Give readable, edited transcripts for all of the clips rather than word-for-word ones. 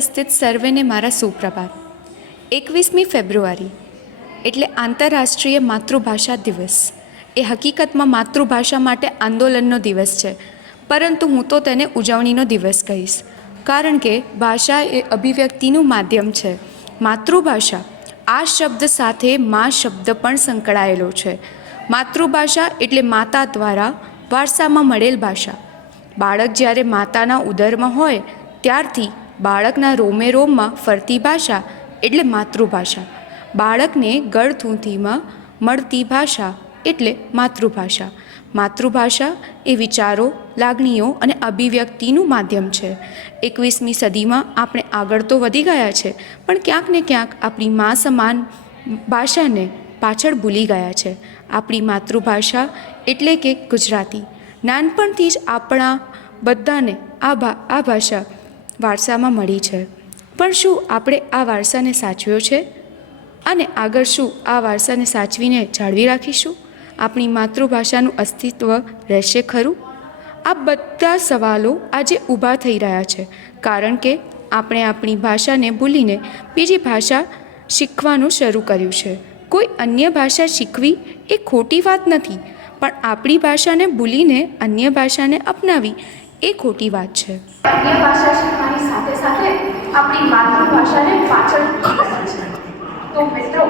ઉપસ્થિત સર્વેને મારા સુપ્રભાત. 21મી ફેબ્રુઆરી એટલે આંતરરાષ્ટ્રીય માતૃભાષા દિવસ. એ હકીકતમાં માતૃભાષા માટે આંદોલનનો દિવસ છે, પરંતુ હું તો તેને ઉજવણીનો દિવસ કહીશ, કારણ કે ભાષા એ અભિવ્યક્તિનું માધ્યમ છે. માતૃભાષા આ શબ્દ સાથે મા શબ્દ પણ સંકળાયેલો છે. માતૃભાષા એટલે માતા દ્વારા વારસામાં મળેલ ભાષા. બાળક જ્યારે માતાના ઉદરમાં હોય ત્યારથી બાળકના રોમે રોમમાં ફરતી ભાષા એટલે માતૃભાષા. બાળકને ગળથૂથીમાં મળતી ભાષા એટલે માતૃભાષા. માતૃભાષા એ વિચારો, લાગણીઓ અને અભિવ્યક્તિનું માધ્યમ છે. 21મી સદીમાં આપણે આગળ તો વધી ગયા છે, પણ ક્યાંક ને ક્યાંક આપણી મા સમાન ભાષાને પાછળ ભૂલી ગયા છે. આપણી માતૃભાષા એટલે કે ગુજરાતી. નાનપણથી જ આપણા બધાને આ ભાષા વારસામાં મળી છે, પણ શું આપણે આ વારસાને સાચવ્યો છે? અને આગળ શું આ વારસાને સાચવીને જાળવી રાખીશું? આપણી માતૃભાષાનું અસ્તિત્વ રહેશે ખરું? આ બધા સવાલો આજે ઊભા થઈ રહ્યા છે, કારણ કે આપણે આપણી ભાષાને ભૂલીને બીજી ભાષા શીખવાનું શરૂ કર્યું છે. કોઈ અન્ય ભાષા શીખવી એ ખોટી વાત નથી, પણ આપણી ભાષાને ભૂલીને અન્ય ભાષાને અપનાવી એ ખોટી વાત છે. અન્ય ભાષા શીખવાની સાથે સાથે આપણી માતૃભાષાને પાછળ મૂકી છે. તો મિત્રો,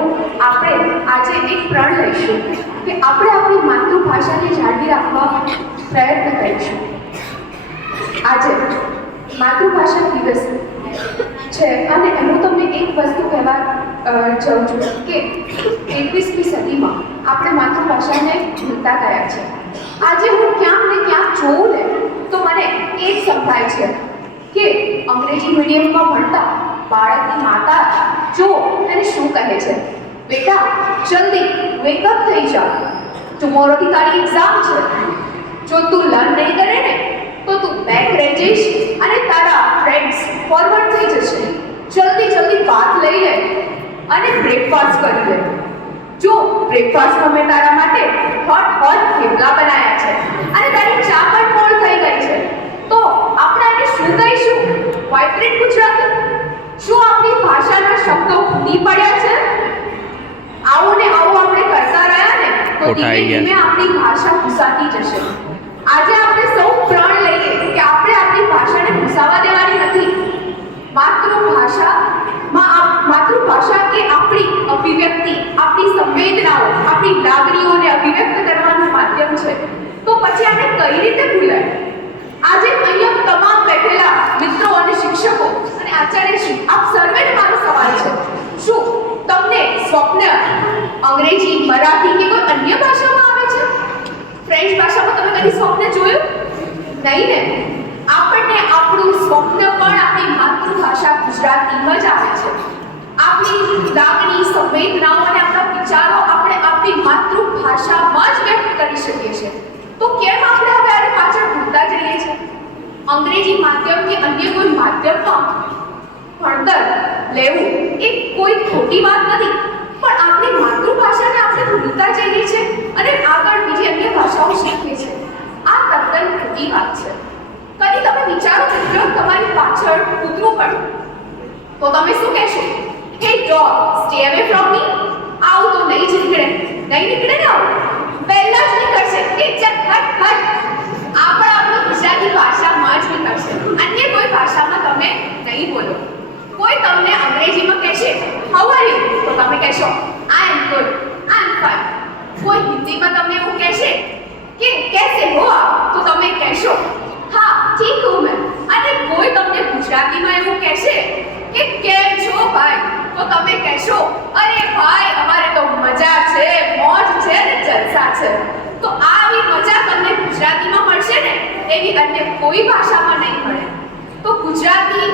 આપણે આજે એક પ્રણ લઈશું કે આપણે આપણી માતૃભાષાને જાળવી રાખવા પ્રયત્ન કરીશું. આજે માતૃભાષા દિવસ છે અને હું તમને એક વસ્તુ કહેવા જાઉં છું કે 21મી સદીમાં આપણે માતૃભાષાને ભૂલતા ગયા છે. આજે હું ક્યાંક ને ક્યાંક જોઉં ને તો મને એ જ સંભળાય છે કે અંગ્રેજી મીડિયમમાં ભણતા બાળકની માતા જો એને શું કહે છે, બેટા જલ્દી વેકઅપ થઈ જા, ટુમોરોથી તારી એક્ઝામ છે, જો તું લર્ન નહીં કરે ને તો તું બેક રહી જઈશ અને તારા ફ્રેન્ડ્સ ફોરવર્ડ થઈ જશે. જલ્દી બાથ લઈ લે અને બ્રેકફાસ્ટ કરી લે. જો બ્રેકફાસ્ટમાં મેં તારા માટે હોટ થેપલા બનાવ્યા છે અને તારી ચા પણ કોલ્ડ થઈ ગઈ છે, તો આપણે આને શું કહીશું? વાઇબ્રન્ટ ગુજરાતી? શું આપણી ભાષાના શબ્દો ખૂટી પડ્યા છે? આવું ને આવું આપણે કરતા રહ્યા ને તો ધીમે ધીમે આપણી ભાષા ભૂસાતી જશે. આજે આપણે સૌ પ્રણ લઈએ કે આપણે આપણી ભાષાને ભૂસાવા દેવાની નથી. માતૃભાષા એ આપણી અભિવ્યક્તિ, આપણી સંવેદનાઓ, આપણી લાગણીઓને અભિવ્યક્ત કરવાનું માધ્યમ છે. તો પછી આપણે કઈ રીતે ભૂલાય? આજે અહીંયા તમામ બેઠેલા મિત્રો અને શિક્ષકો અને આચાર્યશ્રી, આપ સર્વેને મારો સવાલ છે, શું તમને સ્વપ્ન અંગ્રેજી, મરાઠી કે કોઈ અન્ય ભાષામાં આવે છે? ફ્રેન્ચ ભાષામાં તમે કદી સ્વપ્ન જોયું? નહીં ને? આપણને આપણું સ્વપ્ન પણ આપણી માતૃભાષા ગુજરાતીમાં જ આવે છે. આપણી લાગણી, સંવેદનાઓ અને આપણા વિચારો આપણે આપણી માતૃભાષામાં જ વ્યક્ત કરી શકીએ છીએ. તો કેમ આપણે હવે આને પાછળ ભૂલતા જઈએ છીએ? અંગ્રેજી માધ્યમ કે અન્ય કોઈ માધ્યમમાં ભણતર લેવું એ કોઈ ખોટી વાત નથી, પણ આપણી માતૃભાષાને આપણે ભૂલતા જઈએ છીએ અને આગળ બીજી અન્ય ભાષાઓ શીખીએ છીએ. આ તદ્દન ખોટી વાત છે. કદી તમે વિચારો મિત્રો, તમારી પાછળ કૂતરું પડે તો તમે શું કહેશો? હે ડોગ, સ્ટે અવે ફ્રોમ મી. આવું તો નહીં જ નીકળે ને આવું પહેલા જ નીકળશે કે ચલ હટ. આ પણ આપણી ગુજરાતી ભાષામાં જ નીકળશે, અન્ય કોઈ ભાષામાં તમે નહીં બોલો. કોઈ તમને અંગ્રેજીમાં કહેશે હાઉ આર યુ તો તમે કહેશો આઈ એમ ગુડ, આઈ એમ ફાઇન. કોઈ હિન્દીમાં તમને એવું કહેશે કે કેસે હો આપ તો તમે કહેશો હા ઠીક હું મેં. અને કોઈ તમને ગુજરાતીમાં એવું કહેશે કે કેમ છો ભાઈ તો તમે કહેશો અરે ભાઈ અમારે તો મજા છે, મોજ છે ને જલસા છે. તો આવી મજા તમને ગુજરાતીમાં મળશે ને એવી અન્ય કોઈ ભાષામાં નહીં મળે. તો ગુજરાતી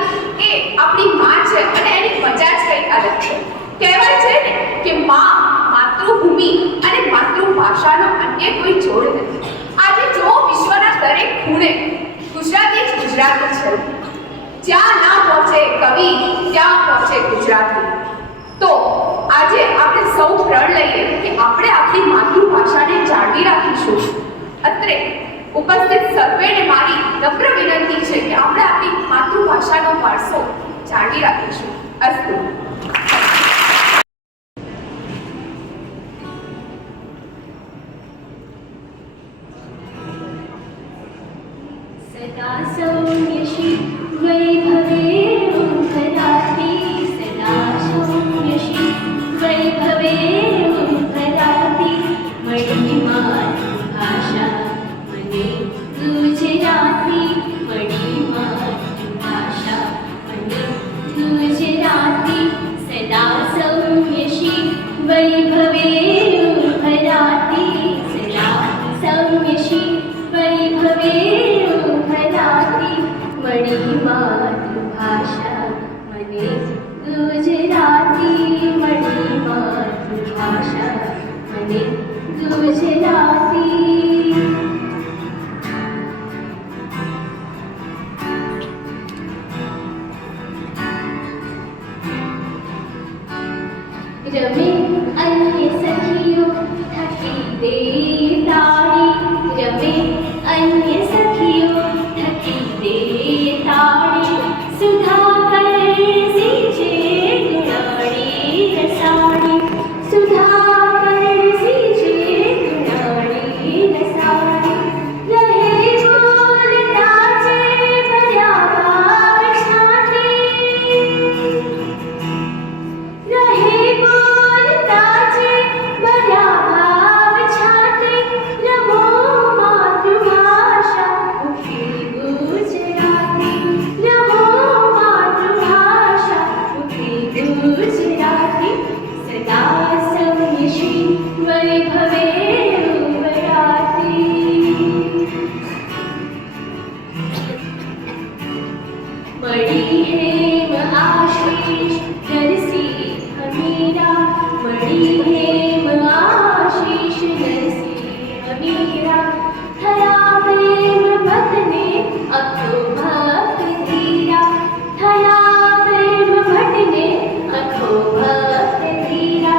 એ આપણી માં છે અને એની મજા જ કંઈક અલગ છે. કહેવાય છે ને કે માં, માતૃભૂમિ અને માતૃભાષાનો અન્ય કોઈ જોડ નથી. આજે જો વિશ્વના દરેક ખૂણે ગુજરાતી જ ગુજરાતી છે. જ્યાં ના પહોંચે કવિ ત્યાં પહોંચે ગુજરાતી. તો આજે આપણે સૌ પ્રણ લઈએ કે આપણે આપણી માતૃભાષાને જાળવી રાખીશું. અત્રે ઉપસ્થિત સર્વેને મારી નમ્ર વિનંતી છે કે આપણે આપણી માતૃભાષાનો વારસો જાળવી રાખીશું. અસ્તુ. सदा सौम्यशी वैभवे ओंकाराति सदा सौम्यशी वैभवे ओंकाराति मणिमा भाषा मने गुजराती मणिमा भाषा मने गुजराती सदा सौम्यशी वैभवे ओंकाराति सदा सौम्यशी वैभवे ओंकाराति मणिमातृभाषा मने गुजराती मणिमातृभाषा मने गुजराती. रमे अन्य सखियों थकी दे ताड़ी रमे अन्य सखियों थकी दे ताड़ी सुधाकर सींचे गुणाड़ी रसाड़ी सुधाकर सींचे गुणाड़ी रसाड़ी रहे बोल नाचे भर्या भाव छाती रहे बोलता जे भर्या भाव छाती रमो मातृभाषा मुखी गुजराती रमो मातृभाषा मुखी गुजराती सदा सौम्यशी वैभवे उभराती. मणि हेम आशीष नरसी हमीरा मणि हेम आशीष नरसी हमीरा थया प्रेम भटने अखो भक्त धीरा थया प्रेम भटने अखो भक्त धीरा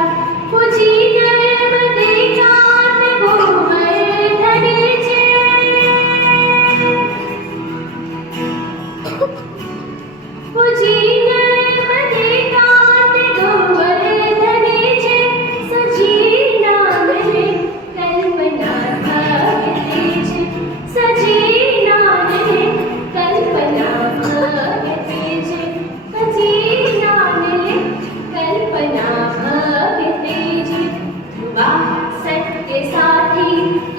पूजी नैम देखान भूमर धने छे पूजी नैम देखान भूमर धने छे सजी नामने कल्पना भगते छे सजी नामने कल्पना भगते छे सजी नामने कल्पना भगते छे ध्रुवा सत्य साथी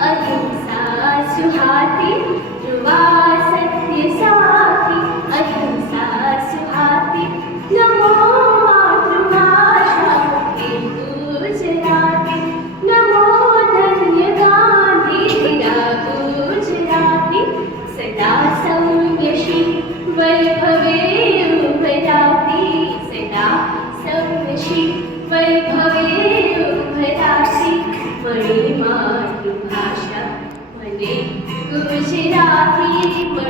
अहिंसा सुहाती ध्रुवा सत्य साथी अहिंसा सुहाती नमो मातृभाषा मुखे गुजराती नमो धन्य गांधी वीरा गुजराती सदा सौम्यशी वैभवे उभराती सदा सौम्यशी वैभवे उभराती मणिमातृभाषा मने गुजराती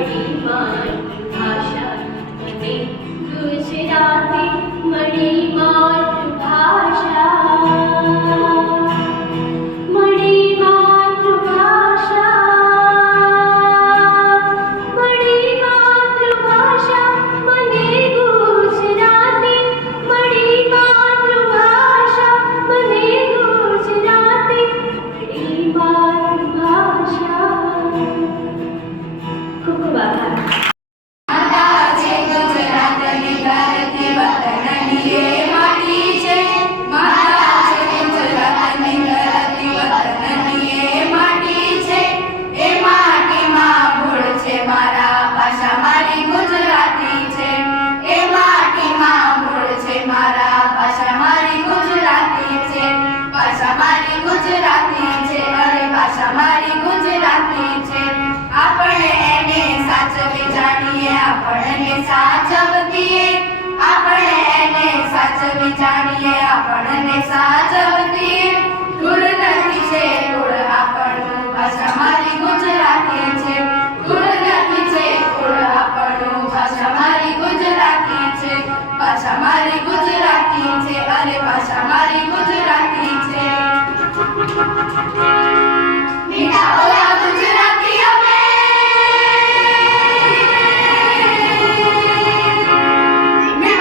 मणिमातृभाषा मने गुजराती मणिमातृभाषा मणिमातृभाषा मणिमातृभाषा मने गुजराती मणिमातृभाषा मने गुजराती मणिमातृभाषा. खूप खूप आभार. આપણને સાચવતીએ આપણે એને સાચવી જાણીએ આપણને સાચવતીએ ધૂળ નથી છે ધૂળ આપણનું ભાષા મારી ગુજરાતી છે ધૂળ નથી છે ધૂળ આપણનું ભાષા મારી ગુજરાતી છે ભાષા મારી ગુજરાતી છે અરે ભાષા મારી ગુજરાતી છે મીઠા બોલા ગુજરાતી અમે મીઠા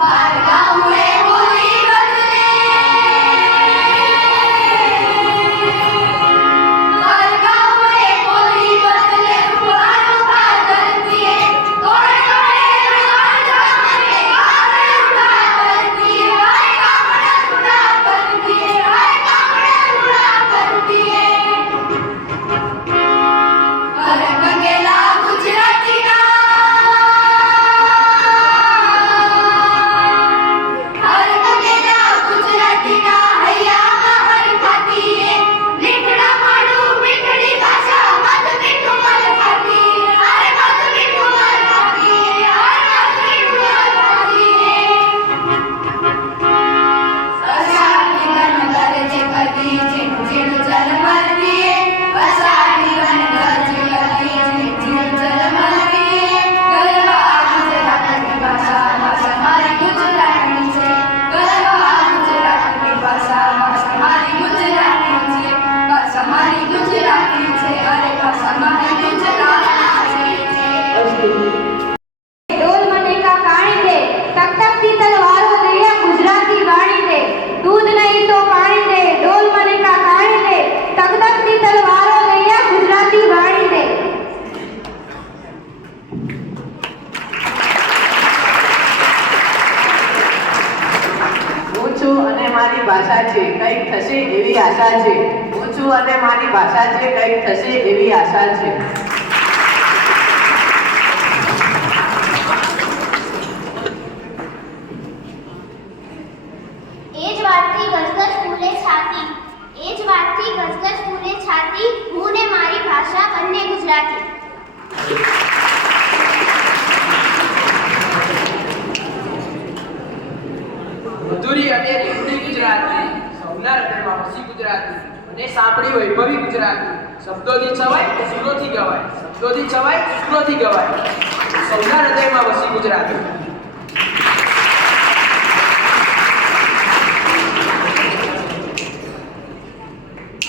બાર ગામડે બોલી બદલે, બાર ગામડે બોલી બદલે, ઉડાડો કા ધરતીએ, તોડે તોડે ઉડાડ જામે, ગામડે ઉડાડ ધરતીએ, હાય ગામડે ઉડાડ ધરતીએ, હાય ગામડે ઉડાડ ધરતીએ. હર ગંગેલા ગુજરાતીના, હર ગંગેલા ગુજરાતીના હૈયામાં હર ખાતીએ, લીમડા માડું મીઠડી ભાષા, મધ મીઠું મધ ખાતીએ, અરે મધ મીઠું મધ ખાતીએ, અરે મધ મીઠું મધ ખાતીએ. અષાઢી વન ગરજે કદી, ઝીણું ઝીણું જલ મરતીએ, અષાઢી વન ગરજે કદી, ઝીણું ઝીણું જલ મરતીએ. ગર્વ આ ગુજરાતની ભાષા, ભાષા મારી ગુજરાતની છે. ગર્વ આ ગુજરાતની ભાષા, ભાષા મારી ગુજરાતની છે. ભાષા મારી ગુજરાતની છે, અરે ભાષા મારી ગુજરાતની છે. ડોલ મને કા કાણી દે, ટકટકતી તલવારો દે ગુજરાતી વાણી દે. દૂધ નહીં તો પાણી દે, ડોલ મને કા કાણી દે, ટકટકતી તલવારો દે ગુજરાતી વાણી દે. હું છું અને મારી ભાષા છે, કંઈક થશે એવી આશા છે. હું છું અને મારી ભાષા છે, કંઈક થશે એવી આશા છે. એ જ વાતથી ગજગજ ફૂલે છાતી, એ જ વાતથી ગજગજ ફૂલે છાતી, હું ને મારી ભાષા બંને ગુજરાતી. મધુરી અને લીમડી ગુજરાતી, સૌના હૃદયમાં વસી ગુજરાતી, અને સાંભળી વૈભવી ગુજરાતી. શબ્દોથી છવાય સુરોથી ગવાય, શબ્દોથી છવાય સુરોથી ગવાય, સૌના હૃદયમાં વસી ગુજરાતી.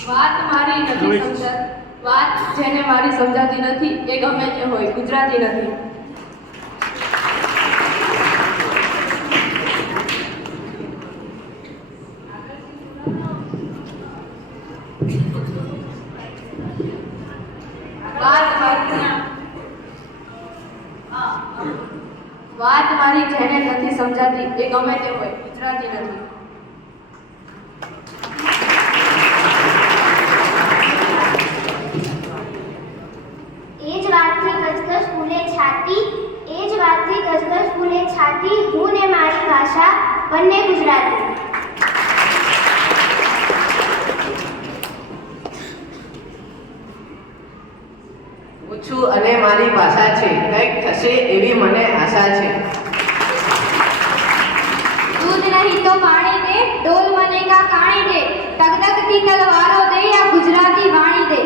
વાત મારી નથી સમજાતી, વાત જેને મારી સમજાતી નથી એ ગમે તે હોય ગુજરાતી નથી. વાત મારી જેને નથી સમજાતી એ ગમે તે હોય ગુજરાતી નથી. એ જ વાતથી ગજગજ ફૂલે છાતી, એ જ વાતથી ગજગજ ફૂલે છાતી, હું ને મારી ભાષા બંને ગુજરાતી. હું છું અને મારી ભાષા છે, કંઈક થશે એવી મને આશા છે. દૂધ નહીં તો પાણી દે, ડોલ મને કા કાણી દે, ટકટકતી તલવારો દે ગુજરાતી વાણી દે.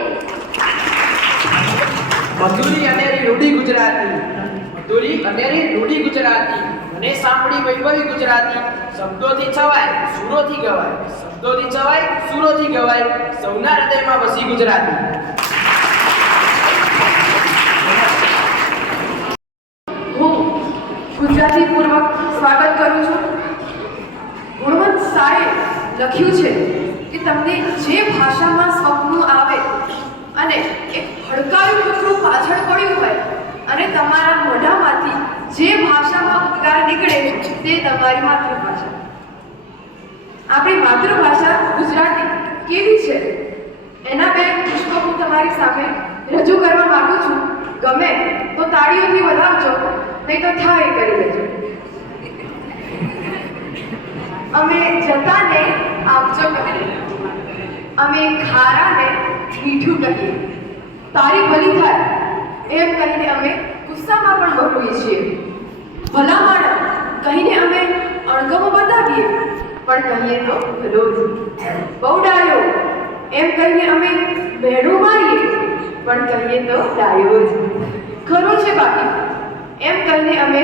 મધુરી અને રૂઢી ગુજરાતી, મધુરી અને રૂઢી ગુજરાતી, અને સાંભળી વૈભવી ગુજરાતી. શબ્દોથી છવાય સુરોથી ગવાય, શબ્દોથી છવાય સુરોથી ગવાય, સૌના હૃદયમાં વસી ગુજરાતી. હું ગુજરાતીપૂર્વક સ્વાગત કરું છું. ગુણવંત શાહે લખ્યું છે કે તમને જે ભાષામાં સ્વપ્ન આવે અને એક હડકાયું કૂતરું પાછળ પડ્યું હોય અને તમારા મોઢામાંથી જે ભાષામાં ઉદ્ગાર નીકળે તે તમારી માતૃભાષા. આપણી માતૃભાષા ગુજરાતી કેવી છે એના બે પુષ્પો હું તમારી સામે રજૂ કરવા માંગુ છું. ગમે તો તાળીઓથી વધાવજો, નહીં તો થાય કરી લેજો. અમે જતાને આપજો કહીએ, અમે ખારાને મીઠું કહીએ, તારી ભલી થાય એમ કહીને અમે ગુસ્સામાં પણ બોલીએ છીએ. ભલામણ કહીને અમે અણગમો બતાવીએ પણ કહીએ તો રોજ. બહુડાયો એમ કહીને અમે ભેડું મારીએ પણ કહીએ તો ડાયો જ. ખરો છે બાકી એમ કહીને અમે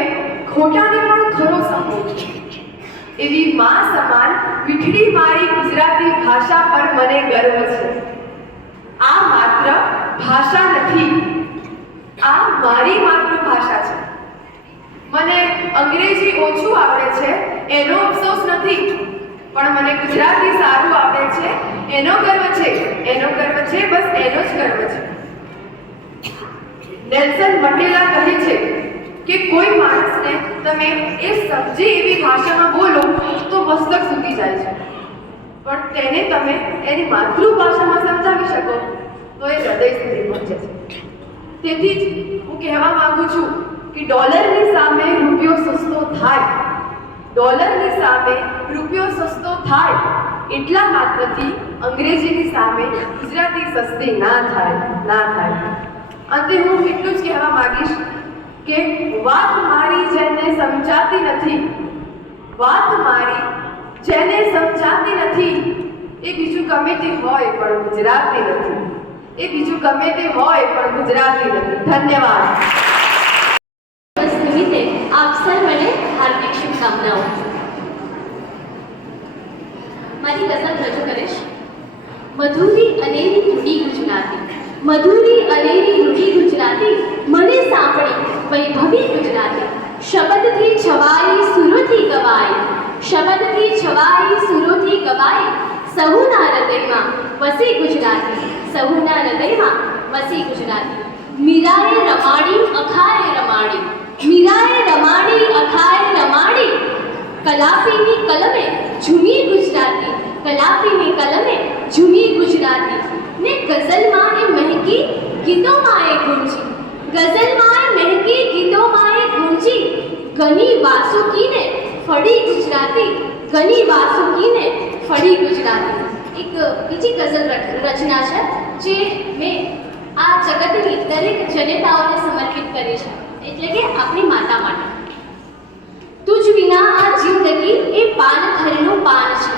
ખોટાને પણ ખરો સમજીએ. એવી માં સમાન મીઠડી મારી ગુજરાતી ભાષા પર મને ગર્વ છે. આ માત્ર ભાષા નથી, આ મારી માતૃભાષા છે. મને અંગ્રેજી ઓછું આવડે છે એનો અફસોસ નથી, પણ મને ગુજરાતી સારું આવડે છે એનો ગર્વ છે, એનો ગર્વ છે, બસ એનો જ ગર્વ છે. નેલ્સન મંડેલા કહે છે કે કોઈ માણસને તમે એ સમજે એવી ભાષામાં બોલો તો મસ્તક સૂકી જાય છે, પણ તેને તમે એની માતૃભાષામાં સમજાવી શકો તો એ હૃદય સુધી પહોંચે છે. તેથી જ હું કહેવા માંગુ છું કે ડોલરની સામે રૂપિયો સસ્તો થાય, ડોલરની સામે રૂપિયો સસ્તો થાય એટલા માત્રથી અંગ્રેજીની સામે ગુજરાતી સસ્તી ના થાય. અંતે હું એટલું જ કહેવા માંગીશ કે વાત મારી જેને સમજાતી નથી, વાત મારી જેને સમજાતી નથી એ બીજું ગમે તે હોય પણ ગુજરાતી નથી, એ બીજું ગમે તે હોય પણ ગુજરાતી નથી. ધન્યવાદ. બસ નિમિત્તે આપ સર્વને હાર્દિક શુભકામનાઓ. મારી ગઝલ રજૂ કરીશ. મધુરી અનેરી રૂડી ગુજરાતી, મધુરી અનેરી રૂડી ગુજરાતી, મને સાંભળી વૈભવી ગુજરાતી. શબ્દથી છવાઈ સુરોથી ગવાય, શબ્દથી છવાઈ સુરોથી ગવાય, સહુના હૃદયમાં વસી ગુજરાતી, સહુના હૃદયમાં વસી ગુજરાતી. મીરાએ રમાડી અખાએ રમાડી, મીરાએ રમાડી અખાએ રમાડી, કલાપીની કલમે ઝૂમી ગુજરાતી, કલાપીની કલમે ઝૂમી ગુજરાતી. ને ગઝલમાં એ મહેકી ગીતોમાં એ ગુંજી, ગઝલમાં એ મહેકી ગીતોમાં એ ગુંજી, ઘણી વાસુકીને ફળી ગુજરાતી, ઘણી વાસુકીને ફળી ગુજરાતી. એક બીજી ગઝલ રચના છે જે મેં આ જગતની દરેક જનતાઓને સમર્પિત કરી છે, એટલે કે આપણી માતા માટે. તુજ વિના આ જિંદગી એ પાનખરનું પાન છે,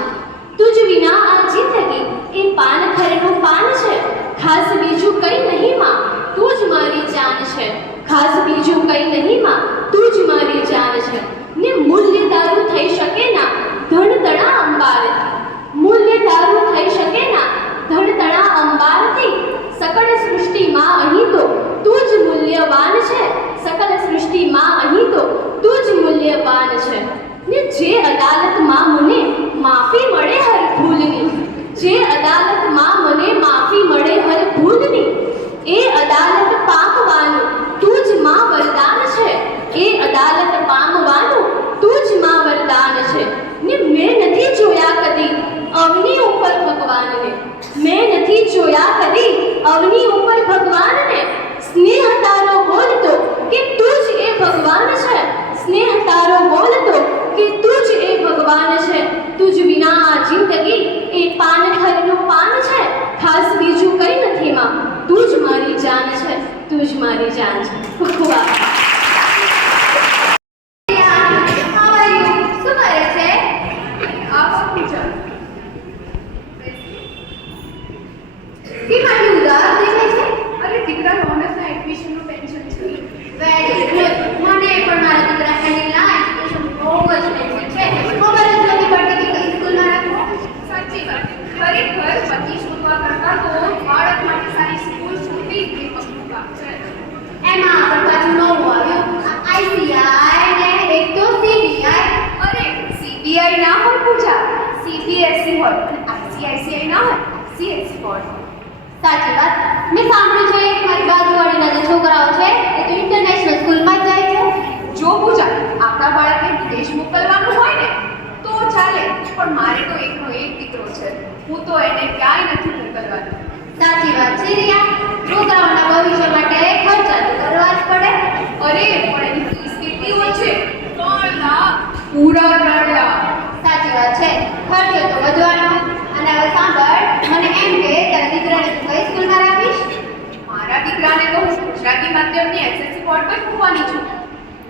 તુજ વિના આ જિંદગી એ પાનખરનું પાન છે, ખાસ બીજું કંઈ નહીં માં તું જ મારી જાન છે, ખાસ બીજું કંઈ નહીં માં તું જ મારી જાન છે. ને મૂલ્ય તારું થઈ શકે ના ધણતણા અંબારથી, મૂલ્ય તારું થઈ શકે ના ધણતણા અંબારથી, સકળ સૃષ્ટિમાં અહીં તો તું જ મૂલ્યવાન છે, સકલ સૃષ્ટિમાં અહીં તો તું જ મૂલ્યવાન છે. ને જે અદાલતમાં મને માફી મળે હર ભૂલની, જે અદાલતમાં મને માફી મળે હર ભૂલની, એ અદાલત પામવાનું તું જ માં વરદાન છે, એ અદાલત પામવાનું તું જ માં વરદાન છે. ને મેં નથી જોયા કદી અવની ઉપર ભગવાનને, મેં નથી જોયા કદી અવની ઉપર ભગવાનને, સ્નેહ તારો બોલતો કે તું જ એ ભગવાન છે, સ્નેહ તારો બોલતો કે તું જ એ ભગવાન છે. તુજ વિના આ જિંદગી એ પાનખરનું પાન છે, ખાસ બીજું કંઈ નથી માં તું જ મારી જાન છે, તું જ મારી જાન છે. ખૂબ ખૂબ આભાર. શું કરે છે? કેમ આટલી ઉદાસ દેખાય છે? અરે દીકરાનું ઓનર્સના એડમિશનનું ટેન્શન છે. Very good. મને પણ મારા દીકરાની ના એજ્યુકેશન બહુ જ ટેન્શન છે. ખબર જ નથી પડતી કે કઈ સ્કૂલમાં રાખવું. સાચી વાત. ખરેખર પતિ શોધવા કરતાં તો બાળક માટે સારી સ્કૂલ શોધવી એ પગલું કામ છે. એમાં પણ પાછું નવું આવ્યું આઈસીઆઈ ને એક તો સીબીઆઈ. અરે સીબીઆઈ ના હોય પૂજા, સીબીએસઈ હોય, અને આઈસીઆઈસીઆઈ ના હોય, સીએસઈ બોર્ડ. સાચી વાત. મેં સાંભળ્યું છે મારી બાજુવાળીના જે છોકરાઓ છે એ તો ઇન્ટરનેશનલ સ્કૂલમાં જ જાય છે. જો પૂજા આપણા બાળકને વિદેશ મોકલવાનું હોય ને તો ચાલે, પણ મારે તો એકનો એક દીકરો છે, હું તો એને ક્યાંય નથી મોકલવાની. સાચી વાત છે રિયા. છોકરાઓના ભવિષ્ય માટે ખર્ચા તો કરવા જ પડે. અરે પણ એની ફીસ કેટલી હોય છે? 3 લાખ, પૂરા 3 લાખ. સાચી વાત છે. ખર્ચો તો વધવાનો. અને હવે સાંભળ, મને એમ કે તારા દીકરાને તું કઈ સ્કૂલમાં રાખીશ? મારા દીકરાને તો હું ગુજરાતી માધ્યમની એસએસસી બોર્ડ પર મૂકવાની છું.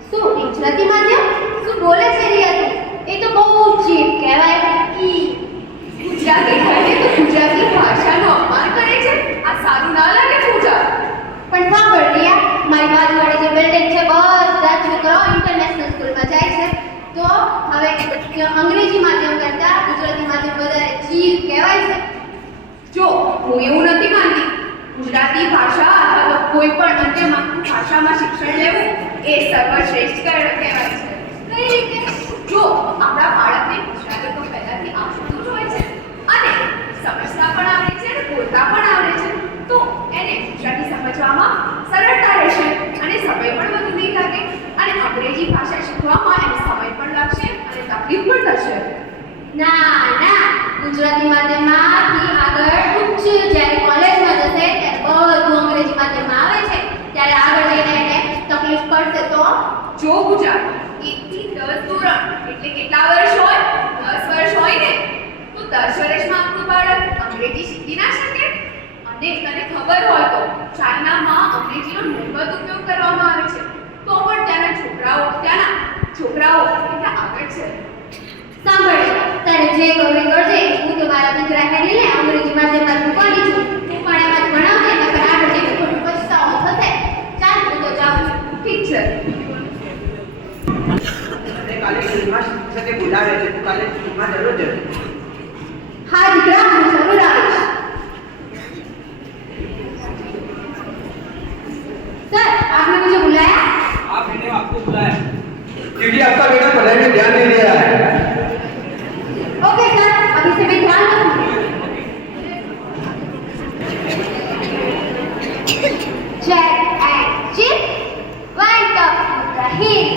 શું ગુજરાતી માધ્યમ? શું બોલે છે રિયા તું? એ તો બહુ ચીપ કહેવાય. ગુજરાતી કહીને તો ગુજરાતી ભાષાનું અપમાન કરે છે. આ સારું ના લાગે પૂજા. પણ સાંભળ રિયા, મારી બાજુવાળી જે બિલ્ડિંગ છે બધા છોકરાઓ ઇન્ટરનેશનલ સ્કૂલમાં જાય છે, તો હવે અંગ્રેજી માધ્યમ કરતાં ગુજરાતી માધ્યમ વધારે ચીપ કહેવાય છે. જો હું એવું નથી માનતી, ગુજરાતી ભાષા અથવા તો કોઈ પણ અન્ય માતૃભાષામાં શિક્ષણ લેવું એ સર્વશ્રેષ્ઠ કહેવાય છે. કઈ રીતે? જો આપણા બાળકને ગુજરાતી તો પહેલાથી આવડતું જ હોય છે અને સમજતા પણ આવડે છે અને બોલતા પણ આવડે છે, તો એને ગુજરાતી સમજવામાં સરળતા રહેશે અને સમય પણ વધુ નહીં લાગે અને અંગ્રેજી ભાષા શીખવામાં એને સમય પણ લાગશે અને તકલીફ પણ થશે. ના ગુજરાતી માધ્યમમાંથી આગળ ઉચ્ચ જ્યારે કોલેજમાં જશે ત્યારે બધું અંગ્રેજી માધ્યમમાં આવે છે, ત્યારે આગળ જઈને એને તકલીફ પડશે. તો જો ગુજરાત 1 થી 10 ધોરણ એટલે કેટલા વર્ષ હોય? 10 વર્ષ હોય ને, તો 10 વર્ષમાં આપણું બાળક અંગ્રેજી શીખી ના શકે? અને તને ખબર હોય તો ચાઇનામાં અંગ્રેજીનો નહિવત ઉપયોગ કરવામાં આવે છે, તો પણ ત્યાંના છોકરાઓ એટલા આગળ છે. સાંભળ, તારે જે કરવું એ કરજે. હું તો મારા દીકરાને લઈને અંગ્રેજી માધ્યમમાં મૂકવાની છું. હું પણ એમાં જ ભણાવજે, નકર આગળ જઈને ખોટું પછતાવો થશે. ચાલ, હું તો જાઉં છું. ઠીક છે. અને કાલે સ્કૂલમાં શિક્ષકે બોલાવે છે, તું કાલે સ્કૂલમાં જરૂર જજે. હા દીકરા, હું જરૂર આવીશ. सर, आपने मुझे बुलाया? हाँ, मैंने आपको बुलाया क्योंकि आपका बेटा पढ़ाई में ध्यान नहीं दे रहा है. ओके सर, अभी से मैं ध्यान रखूंगी. Jack and Jill went up to the hill,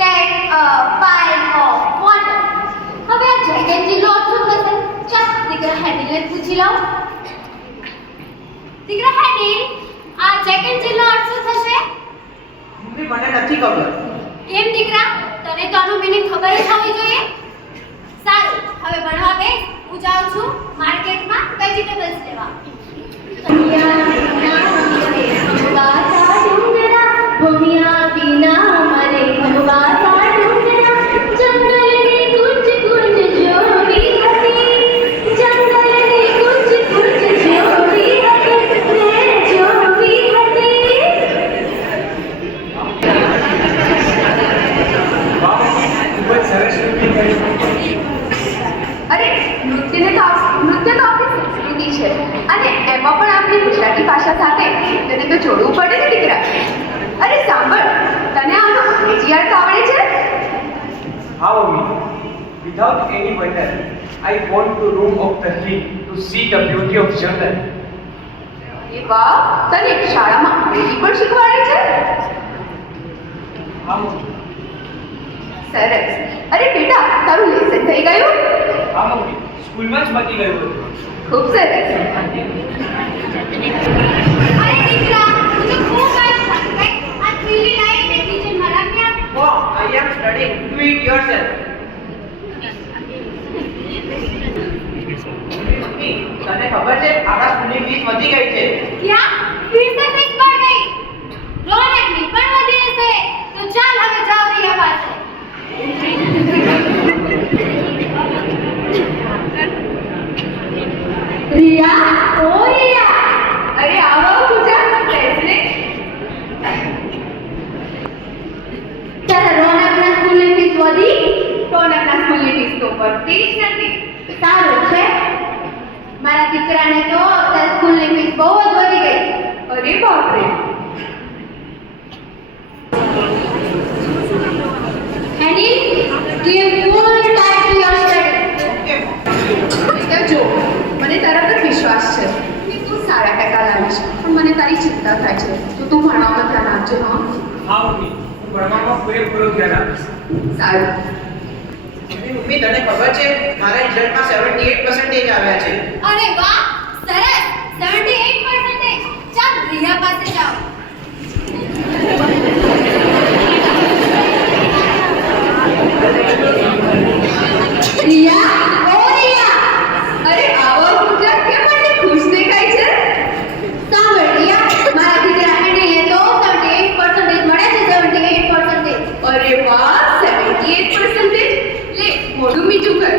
take a pile of water. હવે આ જેક એન્ડ જીલનો અર્થ શું થશે? ચાલ દીકરા હેડીલને પૂછી લઉં. દીકરા હેડીલ, આ જેક એન્ડ જીલનો અર્થ શું થશે? મમ્મી, મને નથી ખબર. કેમ દીકરા, તને તો આનો મીનિંગ ખબર જ હોવી જોઈએ. સારું, હવે ભણવા બેસ. હું જાઉં છું માર્કેટમાં વેજીટેબલ્સ લેવા. ભૂમિયા વિના મને ભમવાતા ડુંગરા, જંગલની કુંજ કુંજ જોડી હતી, જંગલની કુંજ કુંજ જોડી હતી, મેં જોડી હતી. वाह, खूब सरस नृत्य કર્યું. અરે નૃત્ય તો આપણી સંસ્કૃતિ છે અને એમાં પણ આપણી ગુજરાતી ભાષા સાથે તને તો જોડવું પડે ને દીકરા. અરે સાંભળ, તને આનો અંગ્રેજી અર્થ આવડે છે? हाँ mummy, without any wonder, I want to roam off the hill to see the beauty of jungle. એ વાહ, તને શાળામાં અંગ્રેજી પણ શીખવાડે છે? हाँ मम्मी. સરસ. અરે બેટા, તારું લેસન થઈ ગયું? हाँ मम्मी, સ્કૂલમાં જ પતી ગયું હતું. ખૂબ સરસ. અરે દીકરા, મુझे खूब मस्त लगा. आज पीली लाइट ने किचन में रख दिया. Oh, I am studying. Do it yourself. Mummy, તને ખબર છે આપણા સ્કૂલની ફીસ વધી ગઈ છે. क्या? फिर से फीस बढ़ गई? रोनकनी પણ વધી હશે. તો ચાલ હવે જાઓ રિયા પાસે. રિયા, ઓ રિયા. અરે આવો પૂજા, બેસને. તારા રોનકના સ્કૂલની ફીસ વધી? રોનકના સ્કૂલની ફીસ તો વધતી જ નથી. સારું છે. મારા દીકરાને તો તારા સ્કૂલની ફીસ બહુ જ વધી ગઈ. અરે બાપરે. હેડી, give full time to your study. બેટા જો, મને તારા પર વિશ્વાસ છે કે તું સારા ટકા લાવીશ, પણ મને તારી ચિંતા થાય છે, તો તું ભણવામાં ધ્યાન આપજો. હા हाँ मम्मी, હું ભણવામાં પૂરેપૂરું ધ્યાન આપીશ. સારું. મમ્મી, તને ખબર છે મારા રિઝલ્ટમાં 78% આવ્યા છે. અરે વાહ, સરસ. 78%. ચાલ રિયા પાસે જાઓ. રિયા, ઓ રિયા. અરે આવો પૂજા, કેમ મને ખુશ દેખાય છે? સાંભળ રિયા, મારા દીકરા હેડીને તો 78% મળે છે. 78%. અરે વાહ, 78%. લે, મોઢું મીઠું કર.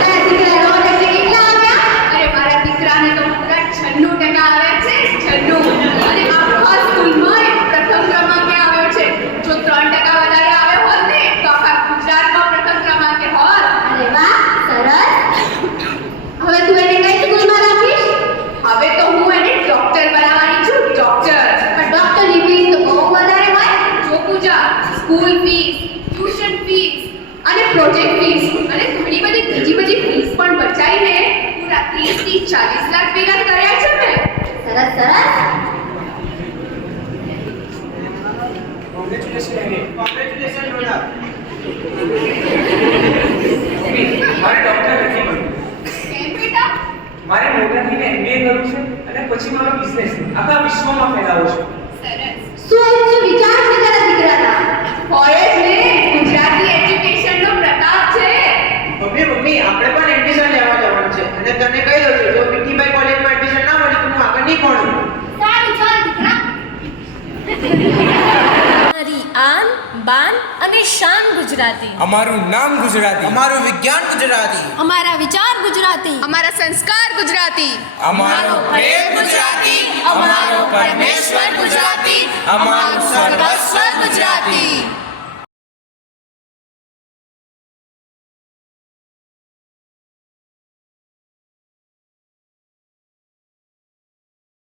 તારા દીકરા રોનકને કેટલા આવ્યા? અરે મારા દીકરાને તો પૂરા 96% આવ્યા છે. 96. અને આખા સ્કૂલમાં એ પ્રથમ ક્રમાંકે આવ્યો છે. જો 3% વધારે આવ્યો હોત ને, તો આખા ગુજરાતમાં પ્રથમ ક્રમાંકે હોત. અરે વાહ, સરસ. હવે તું એને કઈ સ્કૂલમાં રાખીશ? હવે તો હું એને ડોક્ટર બનાવવાની છું. ડોક્ટર. પણ સ્કૂલ ફીસ, ટ્યુશન ફીસ અને પ્રોજેક્ટ ફીસ અને ઘણી બધી બીજી ફીસ પણ બચાવીને પૂરા 30 થી 40 લાખ ભેગા કર્યા છે મેં. સરસ સરસ. કોંગ્રેચ્યુલેશન રોડા. મારે ડોક્ટર નથી બનવું. કેમ બેટા? મારે મોટા થઈને MBA કરવું છે અને પછી મારો બિઝનેસ આખા વિશ્વમાં ફેલાવવો છે. સરસ. શું ઉચ્ચ વિચાર છે તારા દીકરાના? હોય જ ને, ગુજરાતી એજ્યુકેશનનો પ્રતાપ છે. મમ્મી આપણે પણ એડમિશન લેવા જવાનું છે અને તને કહી દઉં છું જો પીટીભાઈ કોલેજમાં એડમિશન ના મળી તો હું આગળ નહીં ભણું. સારું ચાલ દીકરા. અમારી આન બાન અને શાન ગુજરાતી, અમારું નામ ગુજરાતી, અમારું વિજ્ઞાન ગુજરાતી, અમારા વિચાર ગુજરાતી, અમારા સંસ્કાર ગુજરાતી, અમારો પ્રેમ ગુજરાતી, અમારો પરમેશ્વર ગુજરાતી, અમારું સર્વસ્વ ગુજરાતી.